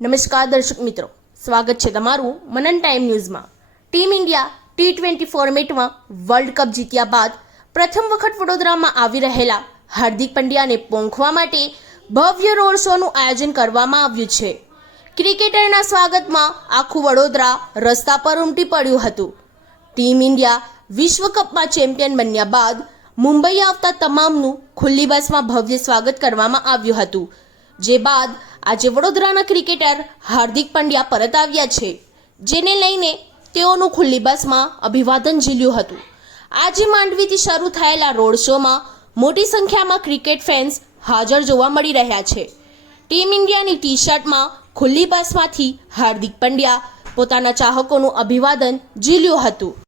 નમસ્કાર દર્શક મિત્રો, સ્વાગત છે તમારું મનન ટાઈમ ન્યૂઝમાં। ટીમ ઇન્ડિયા T20 ફોર્મેટમાં વર્લ્ડ કપ જીત્યા બાદ પ્રથમ વખત વડોદરામાં આવી રહેલા હાર્દિક પંડ્યાને પોંખવા માટે ભવ્ય રોડ શોનું આયોજન કરવામાં આવ્યું છે। ક્રિકેટરના સ્વાગતમાં આખું વડોદરા રસ્તા પર ઉમટી પડ્યું હતું। ટીમ ઇન્ડિયા વિશ્વ કપમાં ચેમ્પિયન બન્યા બાદ મુંબઈ આવતા તમામનું ખુલ્લી બસમાં ભવ્ય સ્વાગત કરવામાં આવ્યું હતું, જે બાદ આજે વડોદરાના ક્રિકેટર હાર્દિક પંડ્યા પરત આવ્યા છે, જેને લઈને તેઓનું ખુલ્લી બસમાં અભિવાદન ઝીલ્યું હતું। આજે માંડવીથી શરૂ થયેલા રોડ શોમાં મોટી સંખ્યામાં ક્રિકેટ ફેન્સ હાજર જોવા મળી રહ્યા છે। ટીમ ઇન્ડિયાની ટી શર્ટમાં ખુલ્લી બસમાંથી હાર્દિક પંડ્યા પોતાના ચાહકોનું અભિવાદન ઝીલ્યું હતું।